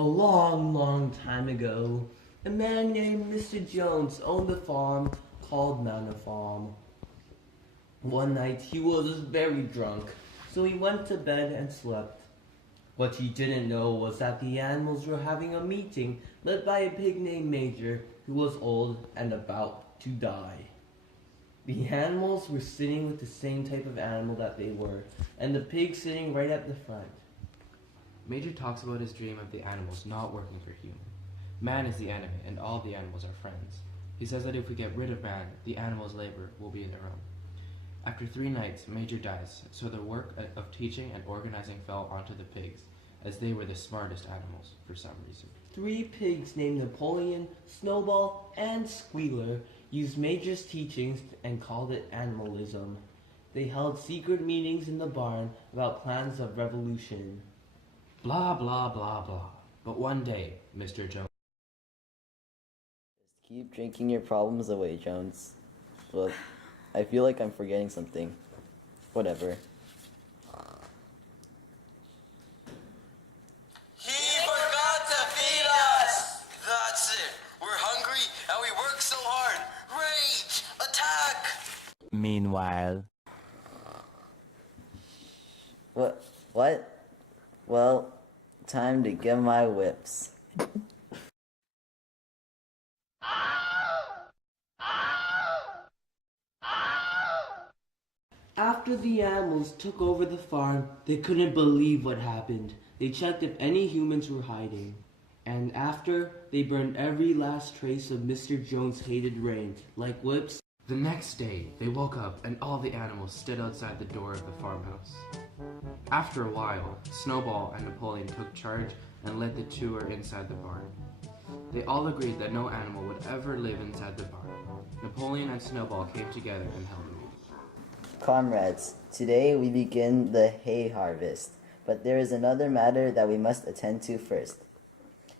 A long, long time ago, a man named Mr. Jones owned a farm called Manor Farm. One night he was very drunk, so he went to bed and slept. What he didn't know was that the animals were having a meeting led by a pig named Major, who was old and about to die. The animals were sitting with the same type of animal that they were, and the pig sitting right at the front. Major talks about his dream of the animals not working for human. Man is the enemy, and all the animals are friends. He says that if we get rid of man, the animals' labor will be their own. After 3 nights, Major dies, so the work of teaching and organizing fell onto the pigs, as they were the smartest animals for some reason. 3 pigs named Napoleon, Snowball, and Squealer used Major's teachings and called it animalism. They held secret meetings in the barn about plans of revolution. Blah, blah, blah, blah. But one day, Mr. Jones... Just keep drinking your problems away, Jones. Look, I feel like I'm forgetting something. Whatever. He forgot to feed us! That's it. We're hungry and we work so hard. Rage! Attack! Meanwhile. What? Well, time to get my whips. After the animals took over the farm, they couldn't believe what happened. They checked if any humans were hiding. And after, they burned every last trace of Mr. Jones' hated reign, like whips. The next day, they woke up and all the animals stood outside the door of the farmhouse. After a while, Snowball and Napoleon took charge and led the tour inside the barn. They all agreed that no animal would ever live inside the barn. Napoleon and Snowball came together and held a meeting. Comrades, today we begin the hay harvest, but there is another matter that we must attend to first.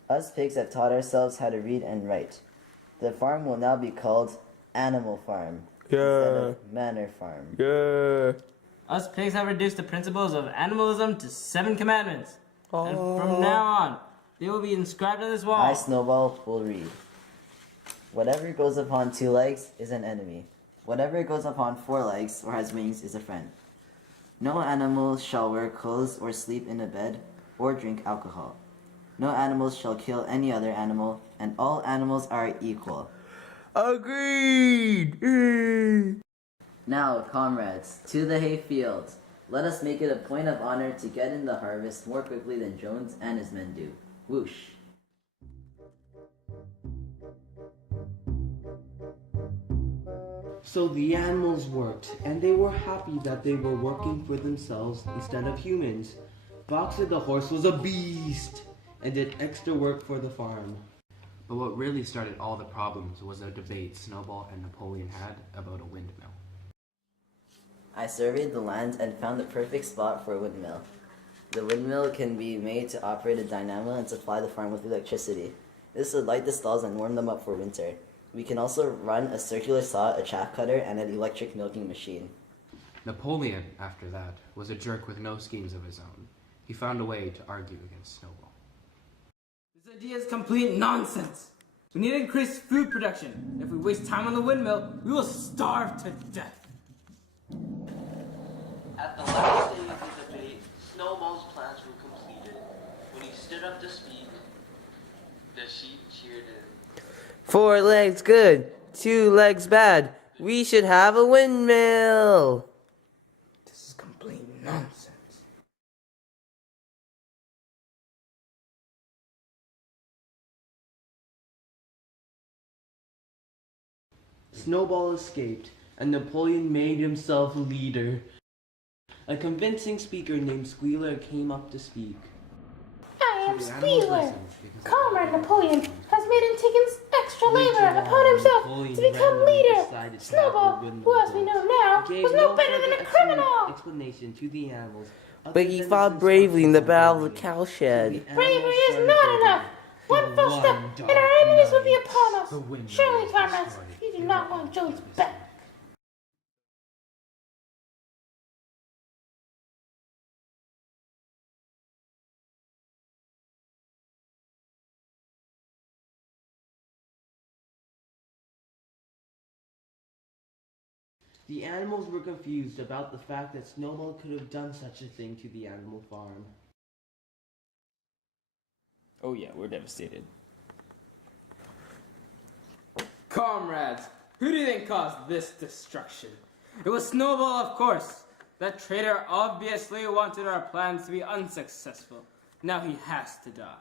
Us pigs have taught ourselves how to read and write. The farm will now be called Animal Farm instead of Manor Farm. Us pigs have reduced the principles of animalism to 7 commandments. And from now on, they will be inscribed on this wall. I, Snowball, will read. Whatever goes upon 2 legs is an enemy. Whatever goes upon 4 legs or has wings is a friend. No animal shall wear clothes or sleep in a bed or drink alcohol. No animals shall kill any other animal, and all animals are equal. Agreed! Now, comrades, to the hay fields. Let us make it a point of honor to get in the harvest more quickly than Jones and his men do. Whoosh. So the animals worked, and they were happy that they were working for themselves instead of humans. Boxer the horse was a beast and did extra work for the farm. But what really started all the problems was a debate Snowball and Napoleon had about a windmill. I surveyed the land and found the perfect spot for a windmill. The windmill can be made to operate a dynamo and supply the farm with electricity. This would light the stalls and warm them up for winter. We can also run a circular saw, a chaff cutter, and an electric milking machine. Napoleon, after that, was a jerk with no schemes of his own. He found a way to argue against Snowball. This idea is complete nonsense. We need to increase food production. If we waste time on the windmill, we will starve to death. At the last day of the debate, Snowball's plans were completed. When he stood up to speak, the sheep cheered in. 4 legs good, 2 legs bad. We should have a windmill. This is complete nonsense. Snowball escaped, and Napoleon made himself leader. A convincing speaker named Squealer came up to speak. I am So the animals Squealer. listened because Comrade Napoleon has made him take extra labor upon himself Napoleon to become randomly leader. decided to have Snowball, the windmill who as we built. know now, He gave was no better than further a criminal. explanation to the animals. But he fought bravely in the Battle of the Cowshed. Bravery is not enough. One false step, and our enemies will be upon us. The windmill Surely, was comrades, destroyed. you do not want Jones back. The animals were confused about the fact that Snowball could have done such a thing to the animal farm. Oh yeah, we're devastated. Comrades, who do you think caused this destruction? It was Snowball, of course. That traitor obviously wanted our plans to be unsuccessful. Now he has to die.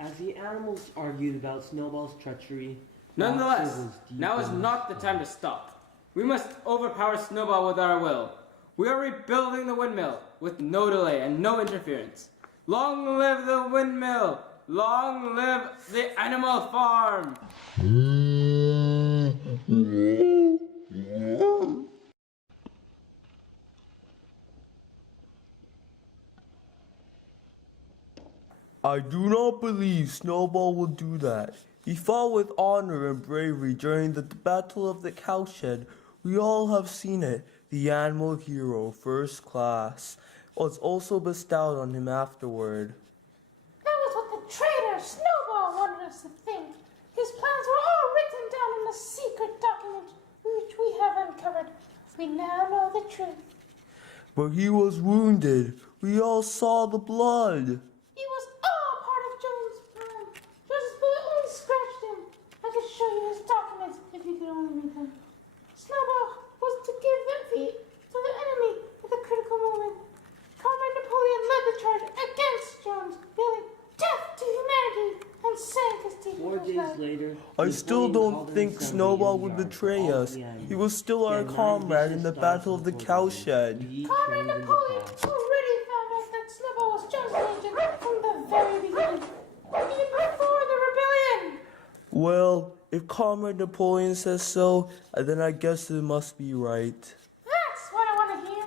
As the animals argued about Snowball's treachery, Nonetheless, Foxy was deep now is in not the thought. time to stop. We must overpower Snowball with our will. We are rebuilding the windmill with no delay and no interference. Long live the windmill! Long live the animal farm! I do not believe Snowball will do that. He fought with honor and bravery during the Battle of the Cowshed. We all have seen it. The animal hero, first class, was also bestowed on him afterward. That was what the traitor Snowball wanted us to think. His plans were all written down in a secret document, which we have uncovered. We now know the truth. But he was wounded. We all saw the blood. It was all part of Jones' plan. Jones's bullet only scratched him. I could show you his documents if you could only read them. Snowball was to give defeat to the enemy at the critical moment. Comrade Napoleon led the charge against Jones, yelling death to humanity, and sank his teeth 4 into his days life. later, I still Napoleon don't called an think assembly Snowball in the would yard betray for all us. the He animals. was still He our had 9 comrade in the vicious Battle dogs of the and Cowshed. he Comrade trained in the Napoleon past. already found out that Snowball was Jones' agent from the very beginning. He put forward the rebellion. Well, if Comrade Napoleon says so, then I guess it must be right. That's what I want to hear.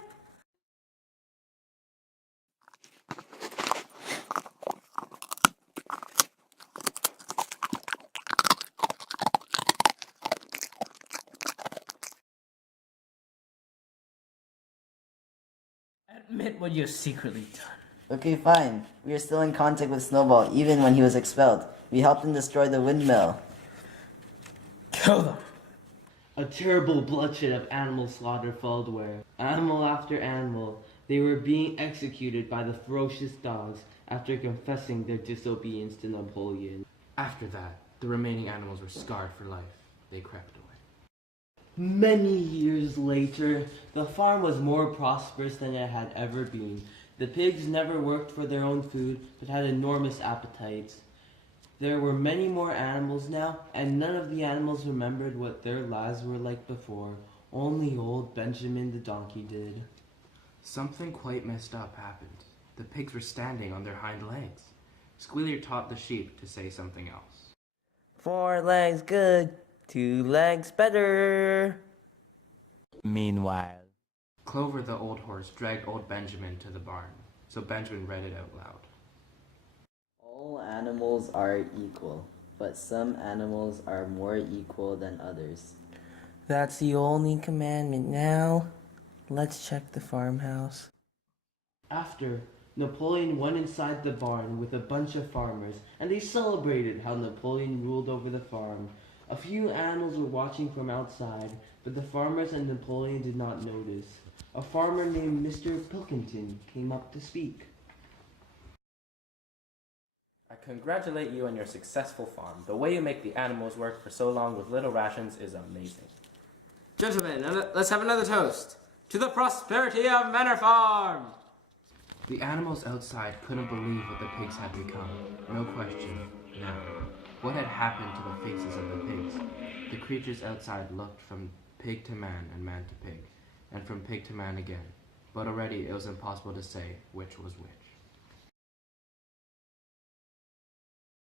Admit what you've secretly done. Okay, fine. We are still in contact with Snowball, even when he was expelled. We helped him destroy the windmill. Kill them. A terrible bloodshed of animal slaughter followed where, animal after animal, they were being executed by the ferocious dogs after confessing their disobedience to Napoleon. After that, the remaining animals were scarred for life. They crept away. Many years later, the farm was more prosperous than it had ever been. The pigs never worked for their own food, but had enormous appetites. There were many more animals now, and none of the animals remembered what their lives were like before. Only old Benjamin the donkey did. Something quite messed up happened. The pigs were standing on their hind legs. Squealer taught the sheep to say something else. 4 legs good, 2 legs better. Meanwhile, Clover the old horse dragged old Benjamin to the barn, so Benjamin read it out loud. All animals are equal, but some animals are more equal than others. that's the only commandment now. Let's check the farmhouse. After, Napoleon went inside the barn with a bunch of farmers, and they celebrated how Napoleon ruled over the farm. A few animals were watching from outside, but the farmers and Napoleon did not notice. A farmer named Mr. Pilkington came up to speak. I congratulate you on your successful farm. The way you make the animals work for so long with little rations is amazing. Gentlemen, let's have another toast. To the prosperity of Manor Farm! The animals outside couldn't believe what the pigs had become. No question. Now, what had happened to the faces of the pigs? The creatures outside looked from pig to man and man to pig, and from pig to man again. But already it was impossible to say which was which.